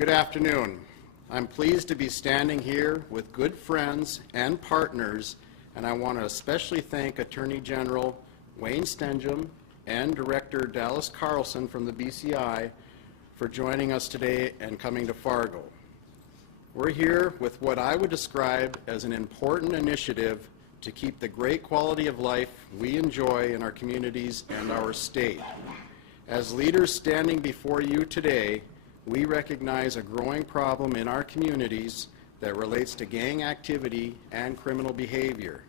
Good afternoon. I'm pleased to be standing here with good friends and partners, and I want to especially thank Attorney General Wayne Stenjum and Director Dallas Carlson from the BCI for joining us today and coming to Fargo. We're here with what I would describe as an important initiative to keep the great quality of life we enjoy in our communities and our state. As leaders standing before you today, we recognize a growing problem in our communities that relates to gang activity and criminal behavior.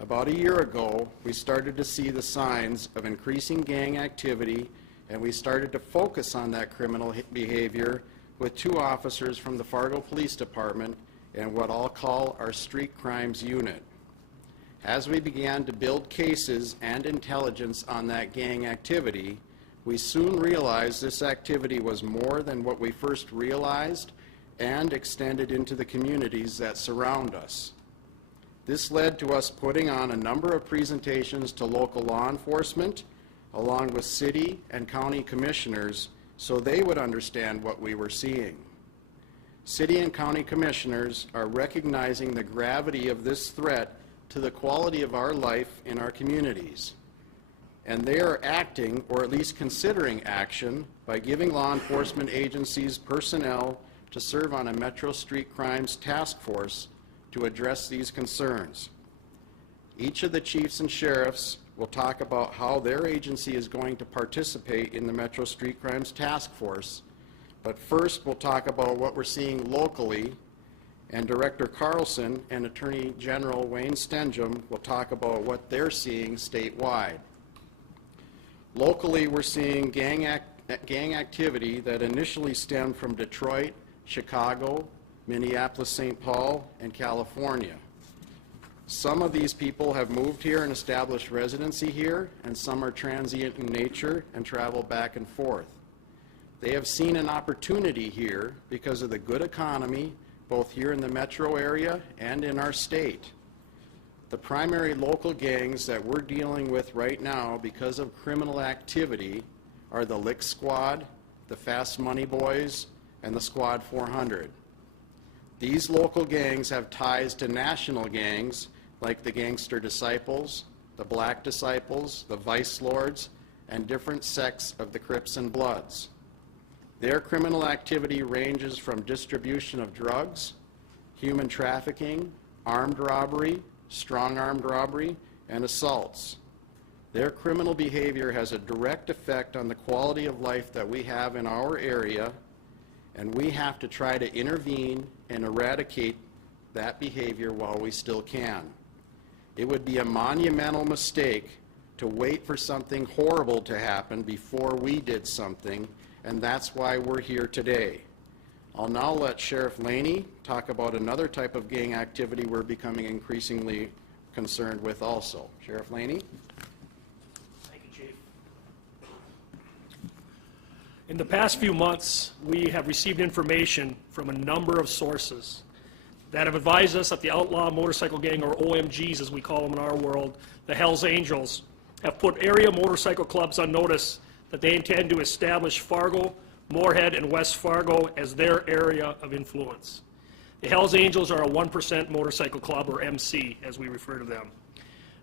About a year ago, we started to see the signs of increasing gang activity, and we started to focus on that criminal behavior with 2 officers from the Fargo Police Department and what I'll call our Street Crimes Unit. As we began to build cases and intelligence on that gang activity, we soon realized this activity was more than what we first realized and extended into the communities that surround us. This led to us putting on a number of presentations to local law enforcement, along with city and county commissioners, so they would understand what we were seeing. City and county commissioners are recognizing the gravity of this threat to the quality of our life in our communities. And they are acting, or at least considering action, by giving law enforcement agencies personnel to serve on a Metro Street Crimes Task Force to address these concerns. Each of the chiefs and sheriffs will talk about how their agency is going to participate in the Metro Street Crimes Task Force. But first, we'll talk about what we're seeing locally, and Director Carlson and Attorney General Wayne Stenjum will talk about what they're seeing statewide. Locally, we're seeing gang activity that initially stemmed from Detroit, Chicago, Minneapolis, St. Paul, and California. Some of these people have moved here and established residency here, and some are transient in nature and travel back and forth. They have seen an opportunity here because of the good economy, both here in the metro area and in our state. The primary local gangs that we're dealing with right now because of criminal activity are the Lick Squad, the Fast Money Boys, and the Squad 400. These local gangs have ties to national gangs like the Gangster Disciples, the Black Disciples, the Vice Lords, and different sects of the Crips and Bloods. Their criminal activity ranges from distribution of drugs, human trafficking, armed robbery, strong-armed robbery, and assaults. Their criminal behavior has a direct effect on the quality of life that we have in our area, and we have to try to intervene and eradicate that behavior while we still can. It would be a monumental mistake to wait for something horrible to happen before we did something, and that's why we're here today. I'll now let Sheriff Laney talk about another type of gang activity we're becoming increasingly concerned with also. Sheriff Laney? Thank you, Chief. In the past few months, we have received information from a number of sources that have advised us that the Outlaw Motorcycle Gang, or OMGs as we call them in our world, the Hells Angels, have put area motorcycle clubs on notice that they intend to establish Fargo, Moorhead, and West Fargo as their area of influence. The Hells Angels are a 1% motorcycle club, or MC, as we refer to them.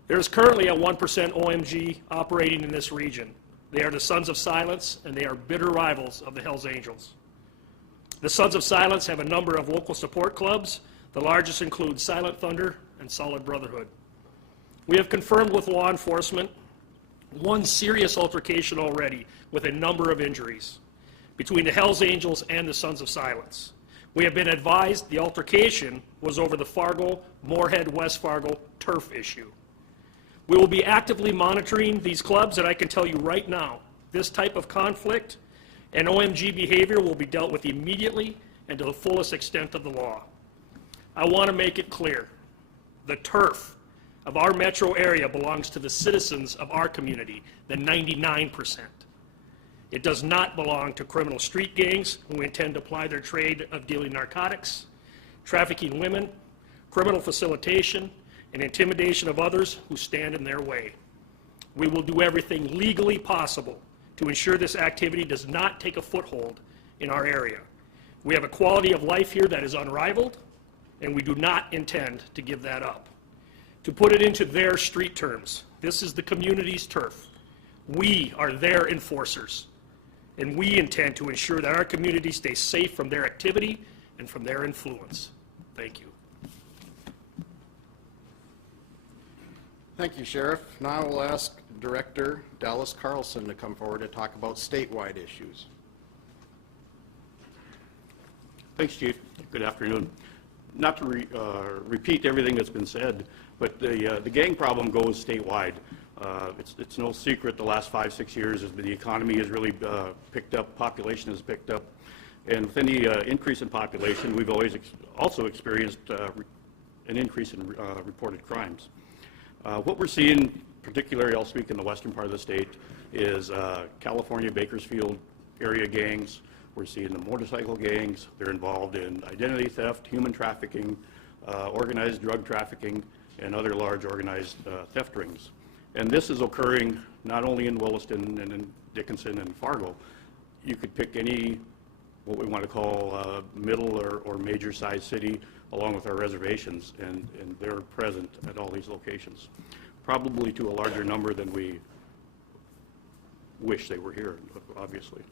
There is currently a 1% OMG operating in this region. They are the Sons of Silence, and they are bitter rivals of the Hells Angels. The Sons of Silence have a number of local support clubs. The largest include Silent Thunder and Solid Brotherhood. We have confirmed with law enforcement one serious altercation already with a number of injuries between the Hells Angels and the Sons of Silence. We have been advised the altercation was over the Fargo, Moorhead, West Fargo turf issue. We will be actively monitoring these clubs, and I can tell you right now, this type of conflict and OMG behavior will be dealt with immediately and to the fullest extent of the law. I want to make it clear, the turf of our metro area belongs to the citizens of our community, the 99%. It does not belong to criminal street gangs who intend to ply their trade of dealing narcotics, trafficking women, criminal facilitation, and intimidation of others who stand in their way. We will do everything legally possible to ensure this activity does not take a foothold in our area. We have a quality of life here that is unrivaled, and we do not intend to give that up. To put it into their street terms, this is the community's turf. We are their enforcers, and we intend to ensure that our community stays safe from their activity and from their influence. Thank you. Thank you, Sheriff. Now we'll ask Director Dallas Carlson to come forward to talk about statewide issues. Thanks, Chief. Good afternoon. Not to repeat everything that's been said, but the gang problem goes statewide. It's no secret the last 5-6 years as the economy has really picked up, population has picked up, and with any increase in population, we've always also experienced an increase in reported crimes. What we're seeing, particularly I'll speak in the western part of the state, is California, Bakersfield area gangs. We're seeing the motorcycle gangs. They're involved in identity theft, human trafficking, organized drug trafficking, and other large organized theft rings. And this is occurring not only in Williston and in Dickinson and Fargo. You could pick any, what we want to call middle or major sized city along with our reservations, and they're present at all these locations, probably to a larger number than we wish they were here, obviously.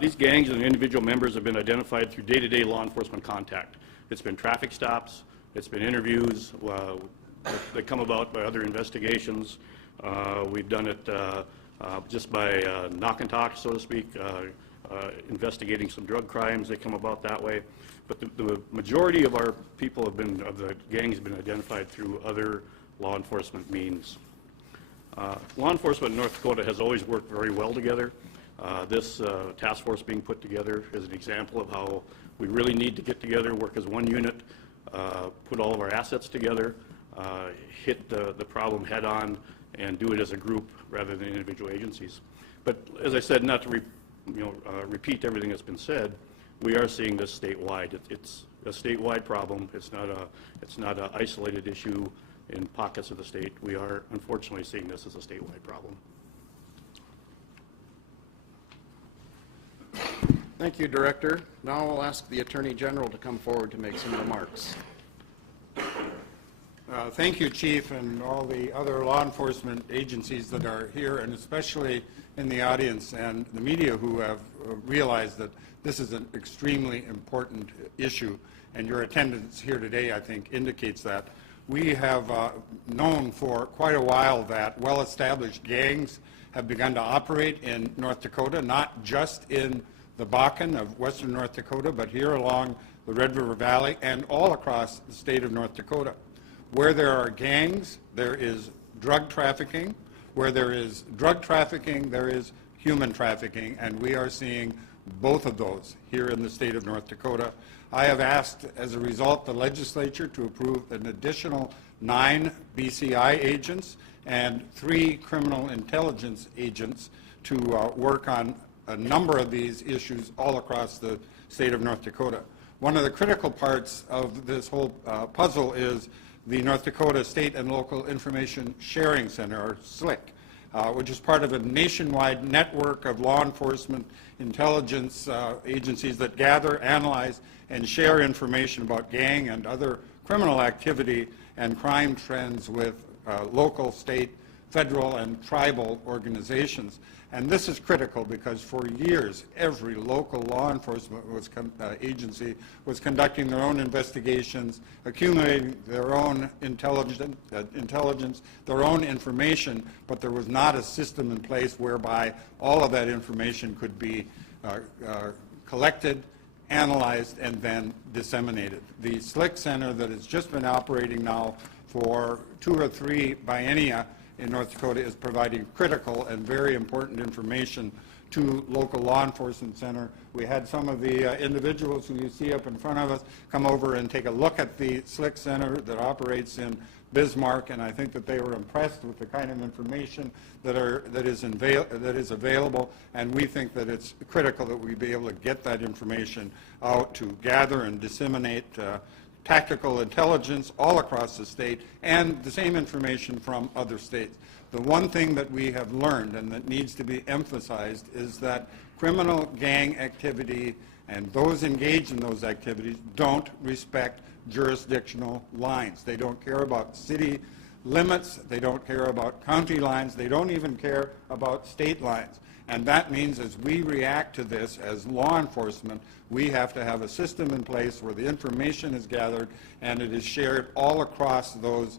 These gangs and individual members have been identified through day-to-day law enforcement contact. It's been traffic stops, it's been interviews that come about by other investigations. We've done it just by knock and talk, so to speak, investigating some drug crimes. They come about that way. But the majority of our people of the gangs have been identified through other law enforcement means. Law enforcement in North Dakota has always worked very well together. This task force being put together is an example of how we really need to get together, work as one unit, put all of our assets together, hit the problem head on, and do it as a group rather than individual agencies. But as I said, not to repeat everything that's been said, we are seeing this statewide. It's a statewide problem. It's not an isolated issue in pockets of the state. We are unfortunately seeing this as a statewide problem. Thank you, Director. Now I'll ask the Attorney General to come forward to make some remarks. Thank you, Chief, and all the other law enforcement agencies that are here, and especially in the audience and the media who have realized that this is an extremely important issue, and your attendance here today, I think, indicates that. We have known for quite a while that well-established gangs have begun to operate in North Dakota, not just in the Bakken of western North Dakota, but here along the Red River Valley and all across the state of North Dakota. Where there are gangs, there is drug trafficking. Where there is drug trafficking, there is human trafficking, and we are seeing both of those here in the state of North Dakota. I have asked, as a result, the legislature to approve an additional 9 BCI agents and 3 criminal intelligence agents to work on a number of these issues all across the state of North Dakota. One of the critical parts of this whole puzzle is the North Dakota State and Local Information Sharing Center, or SLIC, which is part of a nationwide network of law enforcement intelligence agencies that gather, analyze, and share information about gang and other criminal activity and crime trends with local, state, federal, and tribal organizations. And this is critical because for years, every local law enforcement agency was conducting their own investigations, accumulating their own intelligence, their own information, but there was not a system in place whereby all of that information could be collected, analyzed, and then disseminated. The SLIC Center that has just been operating now for 2 or 3 biennia in North Dakota is providing critical and very important information to local law enforcement center. We had some of the individuals who you see up in front of us come over and take a look at the SLIC Center that operates in Bismarck, and I think that they were impressed with the kind of information that is available, and we think that it's critical that we be able to get that information out to gather and disseminate tactical intelligence all across the state and the same information from other states. The one thing that we have learned and that needs to be emphasized is that criminal gang activity And those engaged in those activities don't respect jurisdictional lines. They don't care about city limits. They don't care about county lines. They don't even care about state lines. And that means as we react to this as law enforcement, we have to have a system in place where the information is gathered and it is shared all across those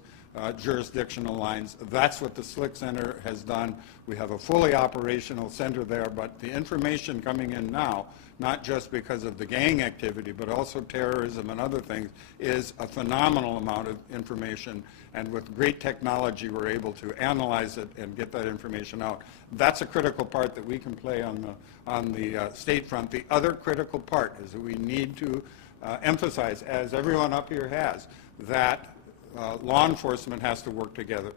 jurisdictional lines. That's what the SLIC Center has done. We have a fully operational center there, but the information coming in now, not just because of the gang activity, but also terrorism and other things, is a phenomenal amount of information. And with great technology, we're able to analyze it and get that information out. That's a critical part that we can play on the state front. The other critical part is that we need to emphasize, as everyone up here has, that law enforcement has to work together.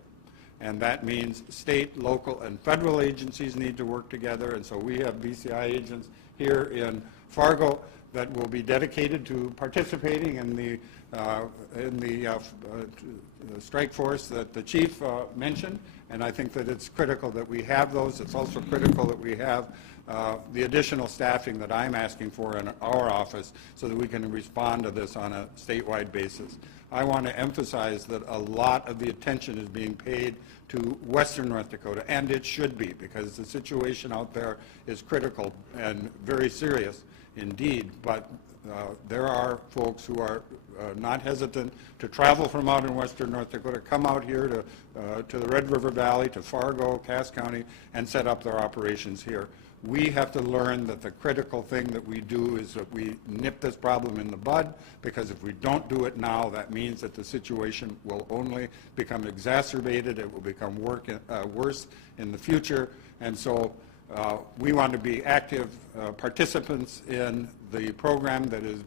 And that means state, local, and federal agencies need to work together. And so we have BCI agents here in Fargo that will be dedicated to participating in the strike force that the chief mentioned. And I think that it's critical that we have those. It's also critical that we have the additional staffing that I'm asking for in our office so that we can respond to this on a statewide basis. I want to emphasize that a lot of the attention is being paid to Western North Dakota, and it should be, because the situation out there is critical and very serious indeed. But there are folks who are not hesitant to travel from out in Western North Dakota, come out here to the Red River Valley, to Fargo, Cass County, and set up their operations here. We have to learn that the critical thing that we do is that we nip this problem in the bud, because if we don't do it now, that means that the situation will only become exacerbated. It will become worse in the future. And so we want to be active participants in the program that is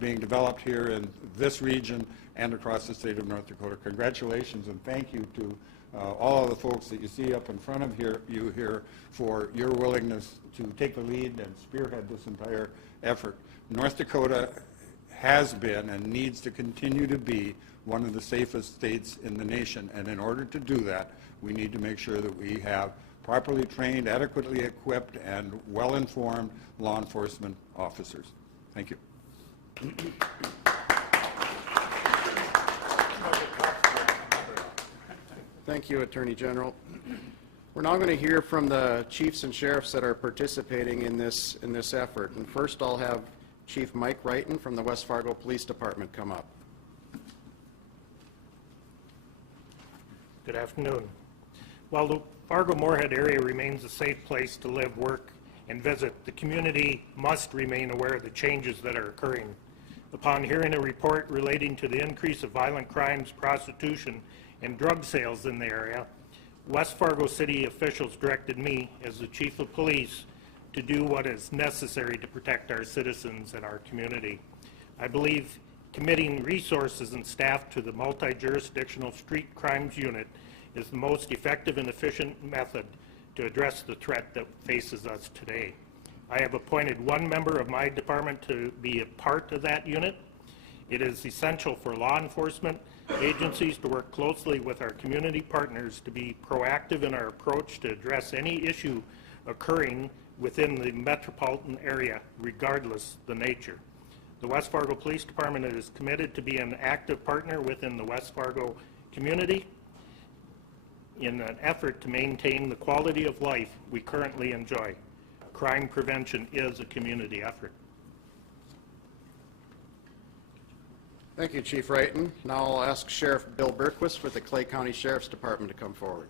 being developed here in this region and across the state of North Dakota. Congratulations and thank you to all of the folks that you see up in front of you here for your willingness to take the lead and spearhead this entire effort. North Dakota has been and needs to continue to be one of the safest states in the nation, and in order to do that, we need to make sure that we have properly trained, adequately equipped, and well-informed law enforcement officers. Thank you. Thank you, Attorney General. We're now going to hear from the chiefs and sheriffs that are participating in this effort. And first, I'll have Chief Mike Wrighton from the West Fargo Police Department come up. Good afternoon. While the Fargo-Moorhead area remains a safe place to live, work, and visit, the community must remain aware of the changes that are occurring. Upon hearing a report relating to the increase of violent crimes, prostitution, and drug sales in the area, West Fargo City officials directed me, as the Chief of Police, to do what is necessary to protect our citizens and our community. I believe committing resources and staff to the multi-jurisdictional street crimes unit is the most effective and efficient method to address the threat that faces us today. I have appointed one member of my department to be a part of that unit. It is essential for law enforcement agencies to work closely with our community partners to be proactive in our approach to address any issue occurring within the metropolitan area, regardless the nature. The West Fargo Police Department is committed to be an active partner within the West Fargo community in an effort to maintain the quality of life we currently enjoy. Crime prevention is a community effort. Thank you, Chief Wrighton. Now I'll ask Sheriff Bill Berquist with the Clay County Sheriff's Department to come forward.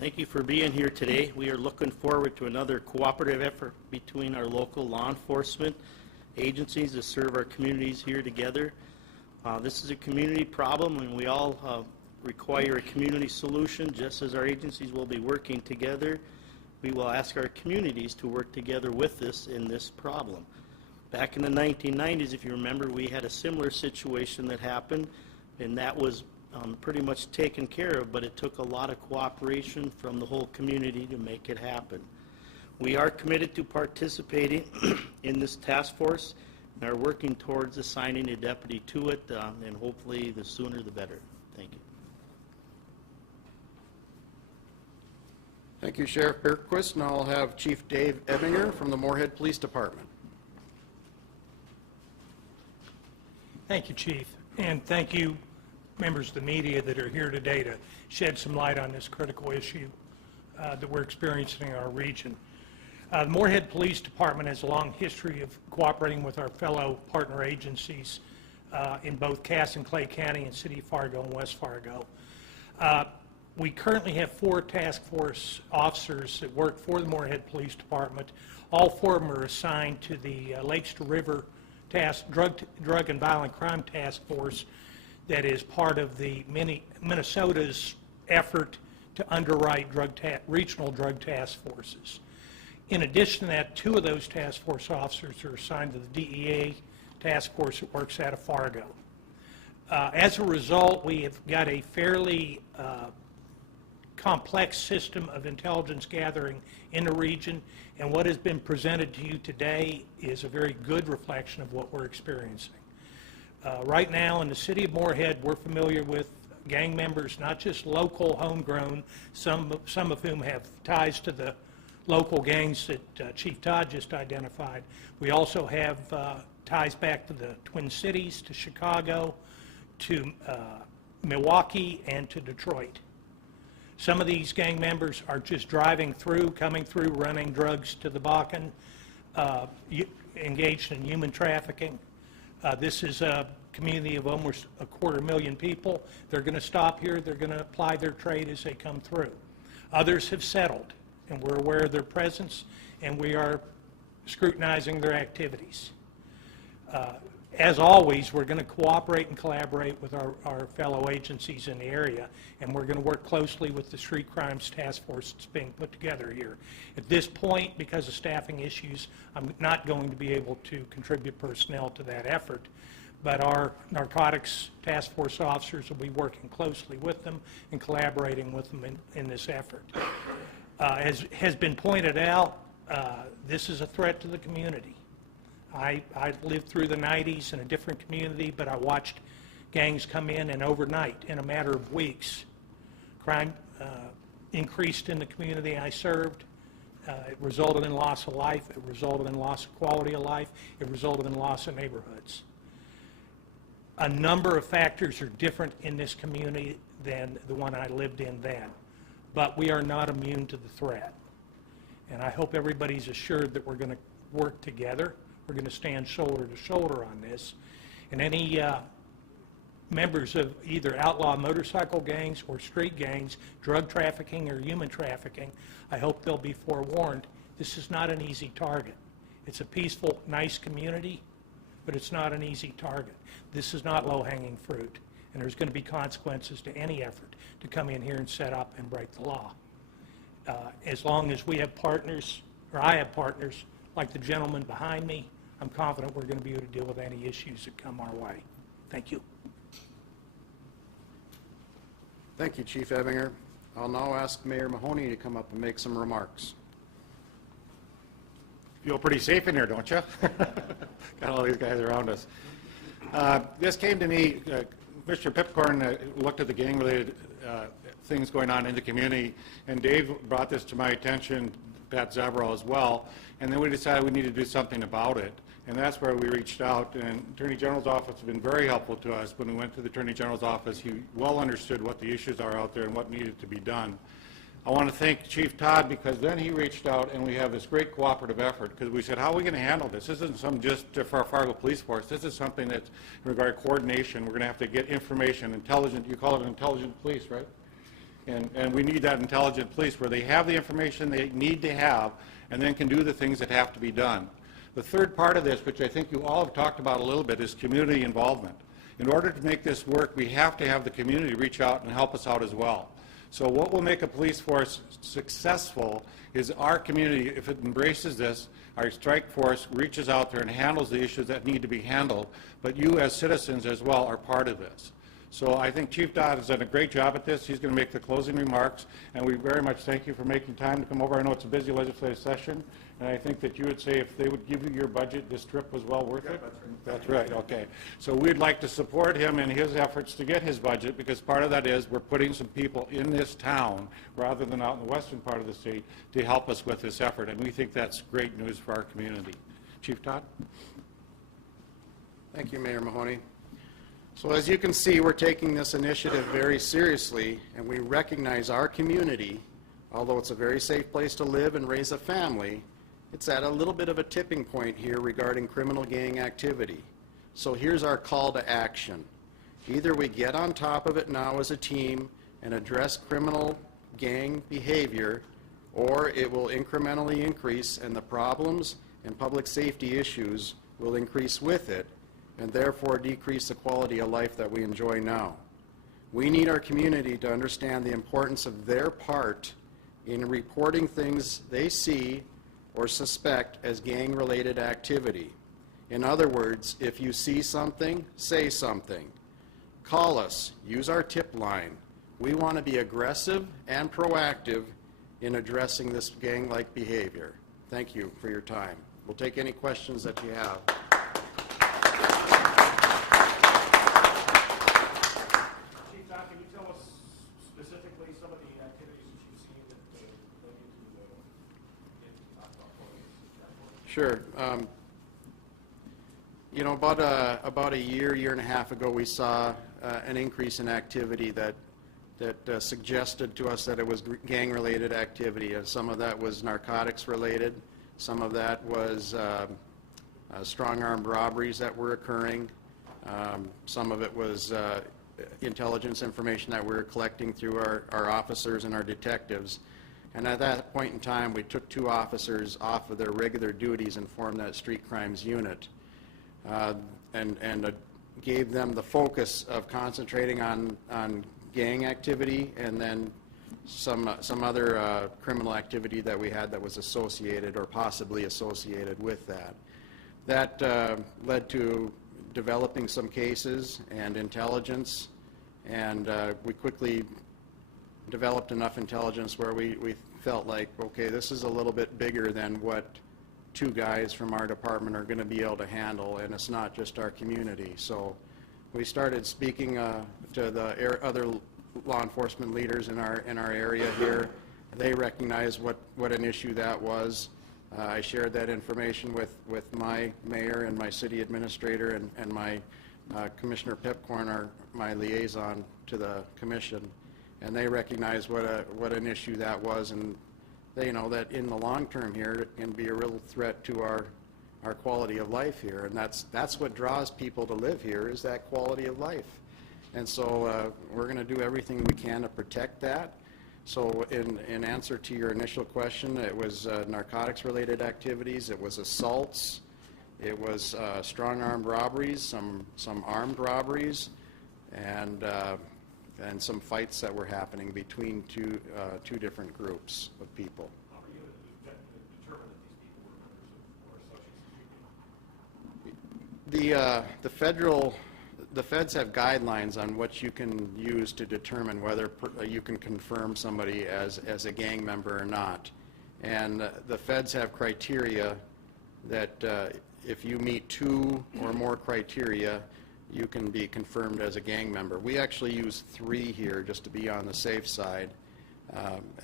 Thank you for being here today. We are looking forward to another cooperative effort between our local law enforcement agencies to serve our communities here together. This is a community problem, and we all require a community solution. Just as our agencies will be working together, we will ask our communities to work together with us in this problem. Back in the 1990s, if you remember, we had a similar situation that happened, and that was pretty much taken care of, but it took a lot of cooperation from the whole community to make it happen. We are committed to participating in this task force and are working towards assigning a deputy to it, and hopefully the sooner the better. Thank you. Thank you, Sheriff Bergquist. Now I'll have Chief Dave Ebinger from the Moorhead Police Department. Thank you, Chief, and thank you, members of the media that are here today to shed some light on this critical issue that we're experiencing in our region. The Moorhead Police Department has a long history of cooperating with our fellow partner agencies in both Cass and Clay County and City of Fargo and West Fargo. We currently have 4 task force officers that work for the Moorhead Police Department. All 4 of them are assigned to the Lakes to River Drug and Violent Crime Task Force that is part of the Minnesota's effort to underwrite regional drug task forces. In addition to that, 2 of those task force officers are assigned to the DEA task force that works out of Fargo. As a result, we have got a fairly complex system of intelligence gathering in the region, and what has been presented to you today is a very good reflection of what we're experiencing. Right now in the city of Moorhead, we're familiar with gang members, not just local, homegrown, some of whom have ties to the local gangs that Chief Todd just identified. We also have ties back to the Twin Cities, to Chicago, to Milwaukee, and to Detroit. Some of these gang members are just driving through, coming through, running drugs to the Bakken, engaged in human trafficking. This is a community of almost 250,000 people. They're going to stop here. They're going to apply their trade as they come through. Others have settled, and we're aware of their presence, and we are scrutinizing their activities. As always, we're going to cooperate and collaborate with our fellow agencies in the area, and we're going to work closely with the Street Crimes Task Force that's being put together here. At this point, because of staffing issues, I'm not going to be able to contribute personnel to that effort, but our narcotics task force officers will be working closely with them and collaborating with them in this effort. As has been pointed out, this is a threat to the community. I lived through the 90s in a different community, but I watched gangs come in, and overnight, in a matter of weeks, crime increased in the community I served. It resulted in loss of life. It resulted in loss of quality of life. It resulted in loss of neighborhoods. A number of factors are different in this community than the one I lived in then, but we are not immune to the threat. And I hope everybody's assured that we're going to work together. We're going to stand shoulder to shoulder on this. And any members of either outlaw motorcycle gangs or street gangs, drug trafficking or human trafficking, I hope they'll be forewarned. This is not an easy target. It's a peaceful, nice community, but it's not an easy target. This is not low-hanging fruit, and there's going to be consequences to any effort to come in here and set up and break the law. As long as we have partners, or I have partners, like the gentleman behind me, I'm confident we're going to be able to deal with any issues that come our way. Thank you. Thank you, Chief Ebinger. I'll now ask Mayor Mahoney to come up and make some remarks. Feel pretty safe in here, don't you? Got all these guys around us. This came to me, Mr. Pipcorn looked at the gang-related things going on in the community, and Dave brought this to my attention, Pat Zavro as well, and then we decided we needed to do something about it. And that's where we reached out, and Attorney General's office has been very helpful to us. When we went to the Attorney General's office, he well understood what the issues are out there and what needed to be done. I want to thank Chief Todd, because then he reached out and we have this great cooperative effort, because we said, how are we going to handle this? This isn't some just for our Fargo Police Force. This is something that's in regard to coordination. We're going to have to get information, intelligent, you call it intelligent police, right? And we need that intelligent police where they have the information they need to have and then can do the things that have to be done. The third part of this, which I think you all have talked about a little bit, is community involvement. In order to make this work, we have to have the community reach out and help us out as well. So what will make a police force successful is our community, if it embraces this, our strike force reaches out there and handles the issues that need to be handled, but you as citizens as well are part of this. So I think Chief Dodd has done a great job at this. He's going to make the closing remarks, and we very much thank you for making time to come over. I know it's a busy legislative session, and I think that you would say if they would give you your budget, this trip was well worth it? That's right, okay. So we'd like to support him in his efforts to get his budget, because part of that is we're putting some people in this town, rather than out in the western part of the state, to help us with this effort, and we think that's great news for our community. Chief Todd? Thank you, Mayor Mahoney. So as you can see, we're taking this initiative very seriously, and we recognize our community, although it's a very safe place to live and raise a family, it's at a little bit of a tipping point here regarding criminal gang activity. So here's our call to action. Either we get on top of it now as a team and address criminal gang behavior, or it will incrementally increase and the problems and public safety issues will increase with it, and therefore decrease the quality of life that we enjoy now. We need our community to understand the importance of their part in reporting things they see or suspect as gang-related activity. In other words, if you see something, say something. Call us, use our tip line. We want to be aggressive and proactive in addressing this gang-like behavior. Thank you for your time. We'll take any questions that you have. Chief Dodd, can you tell us specifically some of the activities that you've seen that led you to talk about police? Sure. You know, about a year and a half ago, we saw an increase in activity that suggested to us that it was gang-related activity. Some of that was narcotics-related. Some of that was strong-armed robberies that were occurring. Some of it was intelligence information that we were collecting through our officers and our detectives. And at that point in time, we took 2 officers off of their regular duties and formed that street crimes unit, and gave them the focus of concentrating on gang activity and then some other criminal activity that we had that was associated or possibly associated with that. That led to developing some cases and intelligence, and we quickly developed enough intelligence where we felt like, okay, this is a little bit bigger than what 2 guys from our department are going to be able to handle, and it's not just our community. So we started speaking to the other law enforcement leaders in our area here. They recognized what an issue that was. I shared that information with my mayor and my city administrator and my Commissioner Pipcorn, my liaison to the commission, and they recognized what an issue that was, and they know that in the long term here it can be a real threat to our quality of life here, and that's what draws people to live here, is that quality of life. And so we're going to do everything we can to protect that. So in answer to your initial question, it was narcotics-related activities, it was assaults, it was strong-armed robberies, some armed robberies, and some fights that were happening between two different groups of people. How were you to determine that these people were members or associates of gang? The feds have guidelines on what you can use to determine whether you can confirm somebody as a gang member or not. And the feds have criteria that if you meet 2 or more criteria, you can be confirmed as a gang member. We actually use 3 here just to be on the safe side,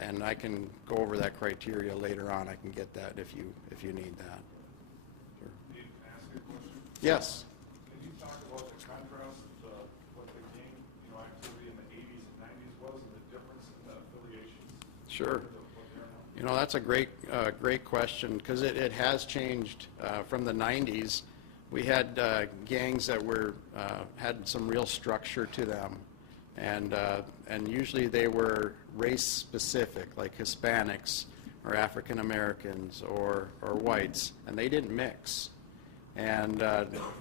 and I can go over that criteria later on. I can get that if you need that. Sure. Can I ask you a question? Yes. Can you talk about the contrast of what the gang, activity in the 80s and 90s was, and the difference in the affiliations? Sure. Of what they are now? That's a great question, because it has changed from the 90s. We had gangs that had some real structure to them, and usually they were race specific, like Hispanics or African Americans or whites, and they didn't mix. And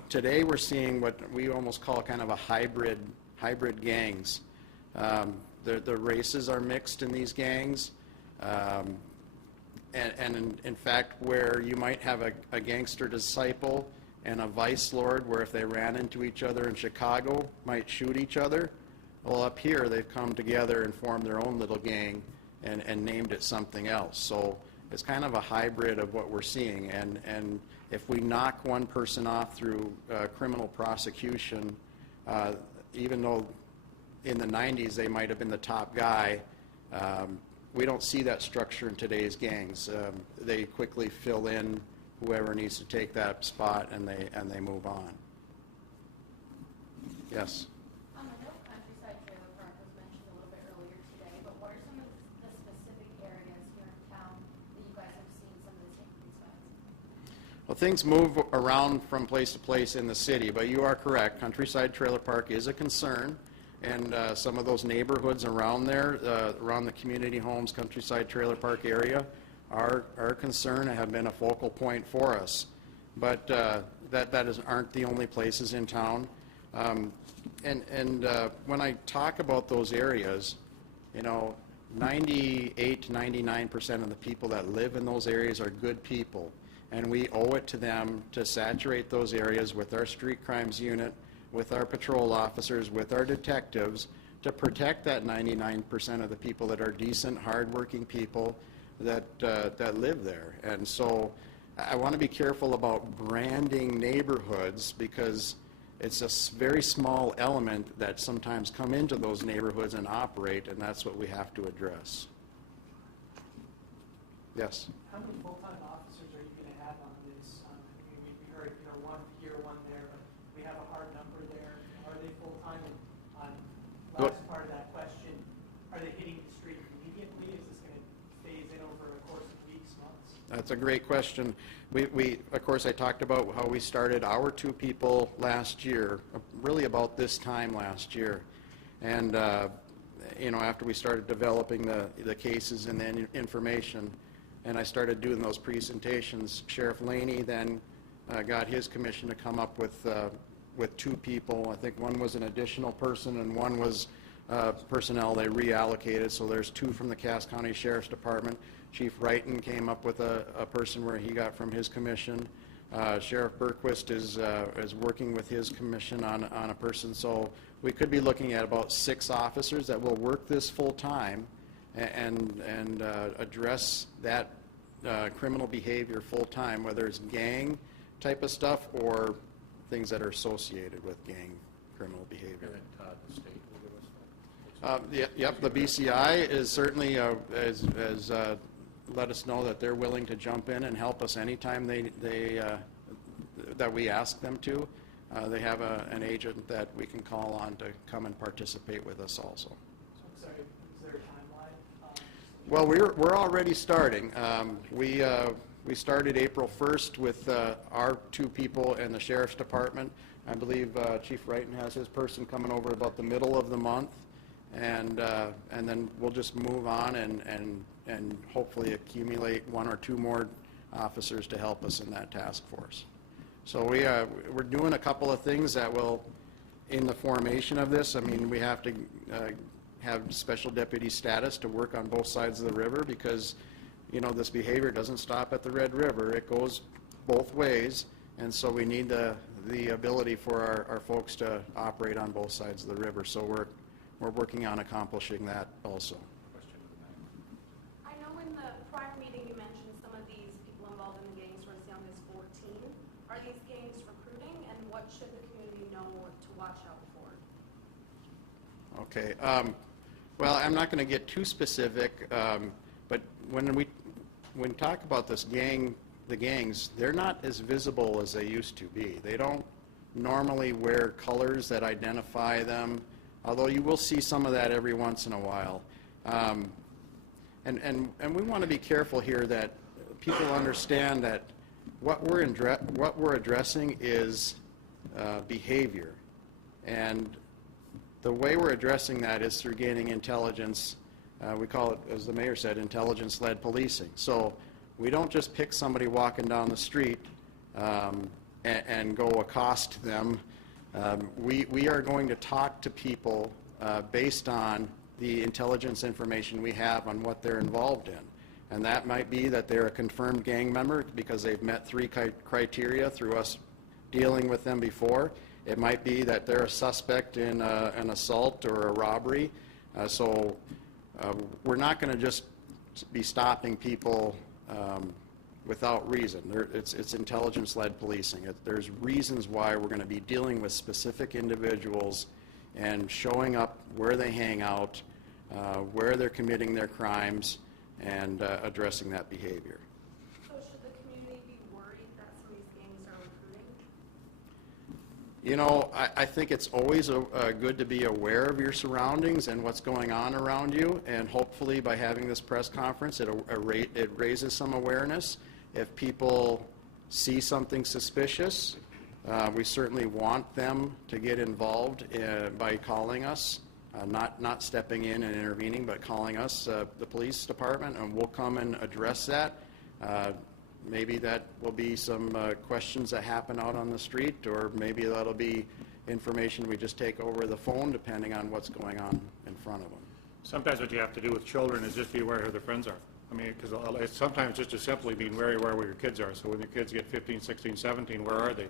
today we're seeing what we almost call kind of a hybrid gangs. The races are mixed in these gangs. And in fact, where you might have a gangster disciple and a vice lord where if they ran into each other in Chicago, might shoot each other. Well, up here, they've come together and formed their own little gang and named it something else. So it's kind of a hybrid of what we're seeing. And if we knock one person off through criminal prosecution, even though in the 90s they might have been the top guy, we don't see that structure in today's gangs. They quickly fill in whoever needs to take that spot, and they move on. Yes? I know Countryside Trailer Park was mentioned a little bit earlier today, but what are some of the specific areas here in town that you guys have seen some of this increase in? Well, things move around from place to place in the city, but you are correct. Countryside Trailer Park is a concern, and some of those neighborhoods around there, around the community homes, Countryside Trailer Park area, are a concern and have been a focal point for us. But aren't the only places in town. When I talk about those areas, 98 to 99% of the people that live in those areas are good people, and we owe it to them to saturate those areas with our street crimes unit, with our patrol officers, with our detectives, to protect that 99% of the people that are decent, hardworking people that live there. And so I want to be careful about branding neighborhoods, because it's a very small element that sometimes come into those neighborhoods and operate, and that's what we have to address. Yes? How many full-time officers are you going to have on this? I mean, we heard, one here, one there, but we have a hard number there. Are they full-time? And on last part of that question, are they hitting the street immediately? Is this going to phase in over a course of weeks, months? That's a great question. Of course, I talked about how we started our 2 people last year, really about this time last year. And, after we started developing the cases and then information, and I started doing those presentations, Sheriff Laney then got his commission to come up with 2 people. I think one was an additional person and one was personnel they reallocated. So there's 2 from the Cass County Sheriff's Department. Chief Wrighton came up with a person where he got from his commission. Sheriff Berquist is working with his commission on a person. So we could be looking at about 6 officers that will work this full time and address that criminal behavior full time, whether it's gang type of stuff or things that are associated with gang criminal behavior. Yep, the BCI is certainly has let us know that they're willing to jump in and help us anytime that we ask them to. They have an agent that we can call on to come and participate with us also. So I'm sorry, is there a timeline? Well, we're already starting. We started April 1st with our 2 people in the Sheriff's Department. I believe Chief Wrighton has his person coming over about the middle of the month, and then we'll just move on and hopefully accumulate 1 or 2 more officers to help us in that task force. So we're doing a couple of things that will, in the formation of this, I mean, we have to have special deputy status to work on both sides of the river, because this behavior doesn't stop at the Red River. It goes both ways, and so we need the ability for our folks to operate on both sides of the river. So we're working on accomplishing that also. I know in the prior meeting you mentioned some of these people involved in the gangs were as young as 14. Are these gangs recruiting, and what should the community know to watch out for? Okay. Well, I'm not going to get too specific, but when we talk about this the gangs, they're not as visible as they used to be. They don't normally wear colors that identify them, although you will see some of that every once in a while. And we want to be careful here that people understand that what we're addressing is behavior, and the way we're addressing that is through gaining intelligence. We call it, as the mayor said, intelligence-led policing. So we don't just pick somebody walking down the street and go accost them. We are going to talk to people based on the intelligence information we have on what they're involved in. And that might be that they're a confirmed gang member because they've met 3 criteria through us dealing with them before. It might be that they're a suspect in an assault or a robbery. So we're not going to just be stopping people without reason. It's intelligence-led policing. There's reasons why we're going to be dealing with specific individuals and showing up where they hang out, where they're committing their crimes, and addressing that behavior. So should the community be worried that some of these gangs are recruiting? You know, I think it's always good to be aware of your surroundings and what's going on around you, and hopefully by having this press conference, it raises some awareness. If people see something suspicious, we certainly want them to get involved by calling us, not stepping in and intervening, but calling us, the police department, and we'll come and address that. Maybe that will be some questions that happen out on the street, or maybe that'll be information we just take over the phone, depending on what's going on in front of them. Sometimes what you have to do with children is just be aware of who their friends are. I mean, because it's sometimes just as simply being very aware where your kids are. So when your kids get 15, 16, 17, where are they?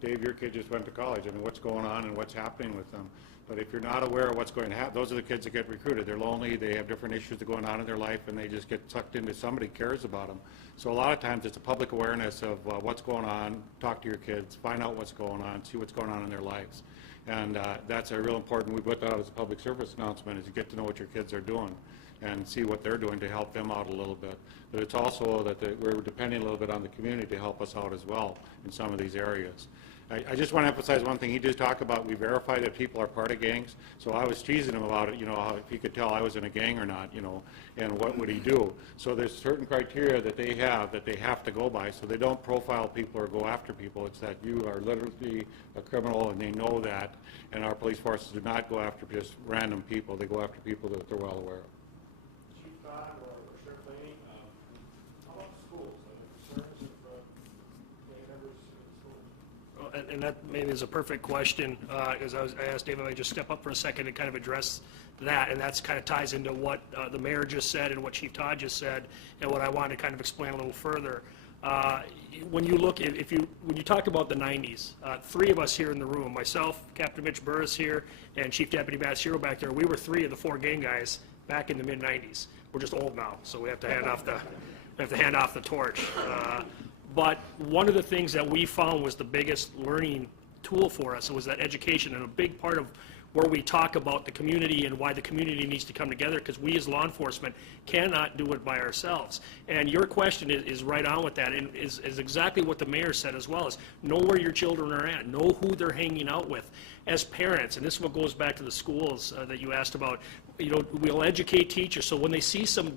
Dave, your kid just went to college. I mean, what's going on and what's happening with them? But if you're not aware of what's going to happen, those are the kids that get recruited. They're lonely, they have different issues that are going on in their life, and they just get sucked into somebody cares about them. So a lot of times it's a public awareness of what's going on, talk to your kids, find out what's going on, see what's going on in their lives. And that's a real important, we put that out as a public service announcement, is you get to know what your kids are doing and see what they're doing to help them out a little bit. But it's also that we're depending a little bit on the community to help us out as well in some of these areas. I just want to emphasize one thing. He did talk about we verify that people are part of gangs. So I was teasing him about it, you know, if he could tell I was in a gang or not, you know, and what would he do. So there's certain criteria that they have to go by. So they don't profile people or go after people. It's that you are literally a criminal, and they know that. And our police forces do not go after just random people. They go after people that they're well aware of. Chief Todd or Sheriff Laney, how about the schools? Are there concerns of gang members in schools? And that maybe is a perfect question, because I asked Dave if I just step up for a second and kind of address that, and that's kind of ties into what the mayor just said and what Chief Todd just said, and what I wanted to kind of explain a little further. When you look, when you talk about the 90s, three of us here in the room, myself, Captain Mitch Burris here, and Chief Deputy Matt Shiro back there, we were three of the four gang guys back in the mid-90s. We're just old now, so we have to hand off the torch. But one of the things that we found was the biggest learning tool for us was that education, and a big part of where we talk about the community and why the community needs to come together, because we as law enforcement cannot do it by ourselves. And your question is right on with that, and is exactly what the mayor said as well, is know where your children are at, know who they're hanging out with. As parents, and this is what goes back to the schools that you asked about, you know, we'll educate teachers, so when they see some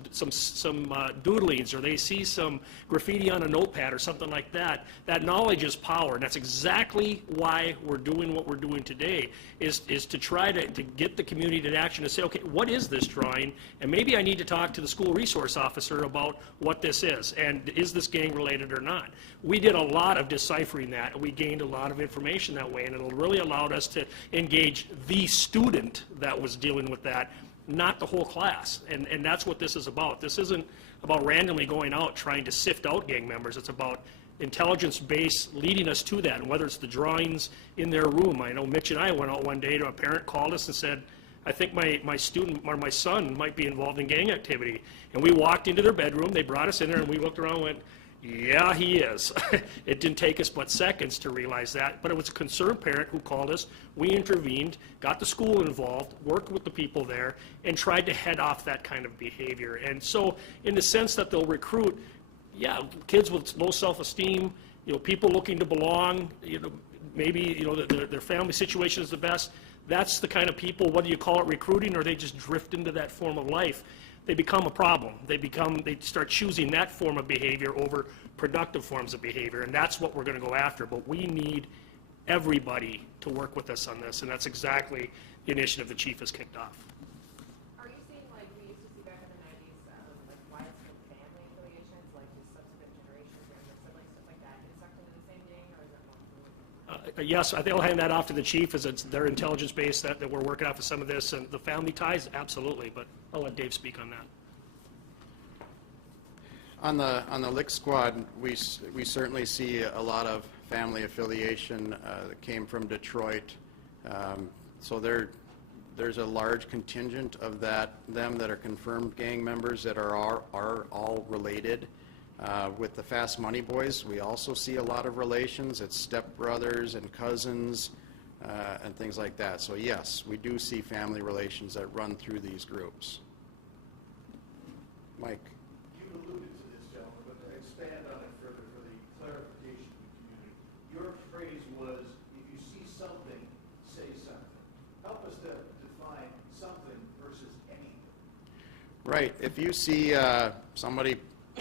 doodlings, or they see some graffiti on a notepad or something like that, that knowledge is power, and that's exactly why we're doing what we're doing today, is to try to get the community to action, to say, okay, what is this drawing, and maybe I need to talk to the school resource officer about what this is, and is this gang related or not. We did a lot of deciphering that, and we gained a lot of information that way, and it really allowed us to engage the student that was dealing with that, not the whole class. And that's what this is about. This isn't about randomly going out trying to sift out gang members. It's about intelligence base leading us to that, and whether it's the drawings in their room. I know Mitch and I went out one day to a parent, called us and said, I think my student or my son might be involved in gang activity. And we walked into their bedroom, they brought us in there, and we looked around and went, yeah, he is. It didn't take us but seconds to realize that, but it was a concerned parent who called us. We intervened, got the school involved, worked with the people there, and tried to head off that kind of behavior. And so, in the sense that they'll recruit, yeah, kids with low self-esteem, you know, people looking to belong, you know, maybe, you know, their family situation is the best. That's the kind of people, whether you call it recruiting or they just drift into that form of life, they become a problem. They start choosing that form of behavior over productive forms of behavior, and that's what we're going to go after. But we need everybody to work with us on this, and that's exactly the initiative the chief has kicked off. Are you seeing, like we used to see back in the 90s, like widespread family affiliations, like just subsequent generations, younger siblings, stuff like that? Is that into the same gang, or is that more fluid? Yes, I think I'll hand that off to the chief, as it's their intelligence base that we're working off of some of this, and the family ties, absolutely, but I'll let Dave speak on that. On the Lick Squad, we certainly see a lot of family affiliation that came from Detroit. So there's a large contingent of them that are confirmed gang members that are all related. With the Fast Money Boys, we also see a lot of relations. It's stepbrothers and cousins and things like that. So yes, we do see family relations that run through these groups. Mike. You alluded to this, gentlemen, but to expand on it further for the clarification of the community. Your phrase was, if you see something, say something. Help us to define something versus anything. Right. If you see somebody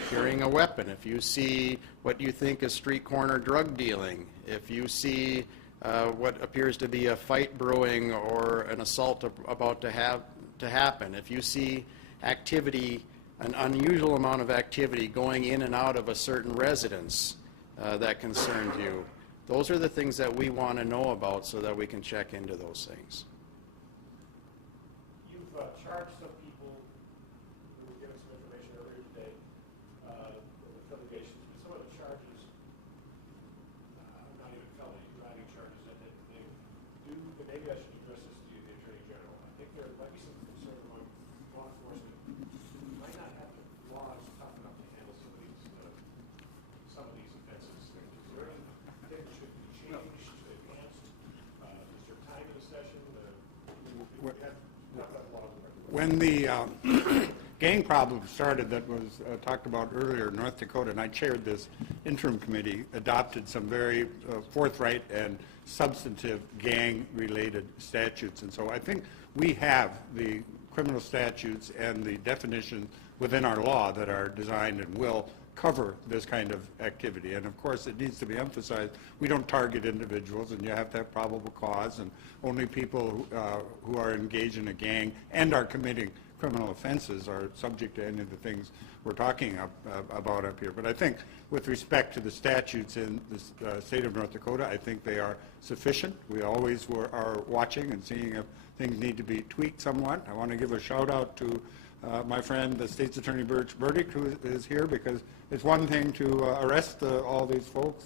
carrying a weapon, if you see what you think is street corner drug dealing, if you see what appears to be a fight brewing or an assault about to happen, if you see activity, an unusual amount of activity going in and out of a certain residence that concerns you, those are the things that we want to know about so that we can check into those things. You've charged some people who were given some information earlier today with affiliations, but some of the charges, not even felony, driving charges, that they do, but maybe I should address this to you, the Attorney General. I think there might be some concern among law enforcement. We might not have the laws tough enough to handle some of these offenses. Is there anything that should be changed, enhanced? Is there time in the session? We have not that law. When the gang problem started that was talked about earlier in North Dakota, and I chaired this interim committee, adopted some very forthright and substantive gang-related statutes. And so I think we have the criminal statutes and the definition within our law that are designed and will cover this kind of activity. And of course, it needs to be emphasized, we don't target individuals, and you have to have probable cause, and only people who are engaged in a gang and are committing criminal offenses are subject to any of the things we're talking about up here. But I think with respect to the statutes in the state of North Dakota, I think they are sufficient. We always are watching and seeing if things need to be tweaked somewhat. I want to give a shout out to my friend, the State's Attorney Birch Burdick, who is here, because it's one thing to arrest all these folks.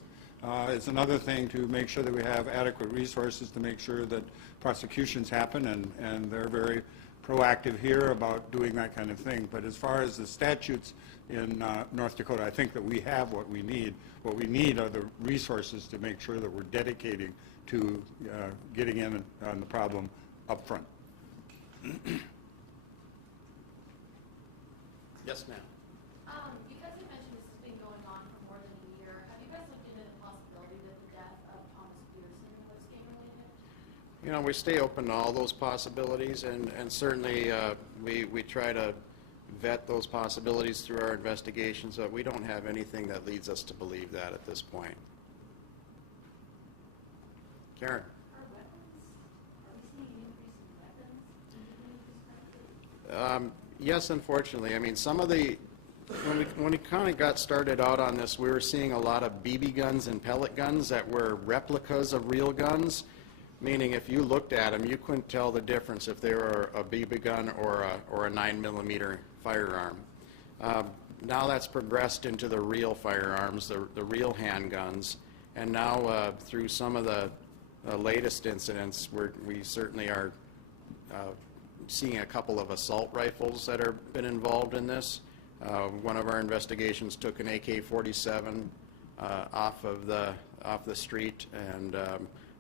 It's another thing to make sure that we have adequate resources to make sure that prosecutions happen, and they're very proactive here about doing that kind of thing. But as far as the statutes in North Dakota, I think that we have what we need. What we need are the resources to make sure that we're dedicating to getting in on the problem up front. Yes, ma'am. You guys have mentioned this has been going on for more than a year. Have you guys looked into the possibility that the death of Thomas Peterson was gang related? You know, we stay open to all those possibilities, and certainly we try to vet those possibilities through our investigations, but we don't have anything that leads us to believe that at this point. Karen? Are weapons, are we seeing an increase in weapons? Yes, unfortunately. I mean, some of the, when we kind of got started out on this, we were seeing a lot of BB guns and pellet guns that were replicas of real guns, meaning if you looked at them, you couldn't tell the difference if they were a BB gun or a 9mm firearm. Now that's progressed into the real firearms, the real handguns, and now through some of the latest incidents, we certainly are seeing a couple of assault rifles that have been involved in this. One of our investigations took an AK-47 off the street, and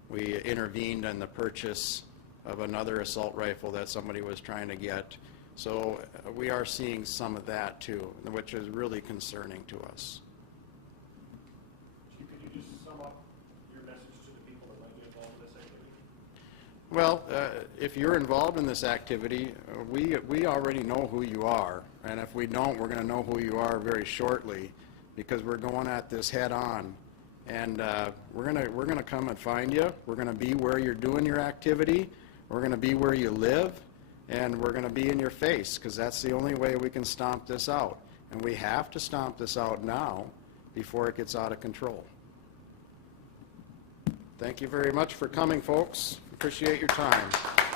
we intervened in the purchase of another assault rifle that somebody was trying to get. So we are seeing some of that too, which is really concerning to us. Could you just sum up your message to the people that might be involved in this activity? Well, if you're involved in this activity, we already know who you are, and if we don't, we're going to know who you are very shortly, because we're going at this head on, and we're going to come and find you. We're going to be where you're doing your activity. We're going to be where you live, and we're going to be in your face, because that's the only way we can stomp this out, and we have to stomp this out now before it gets out of control. Thank you very much for coming, folks. Appreciate your time.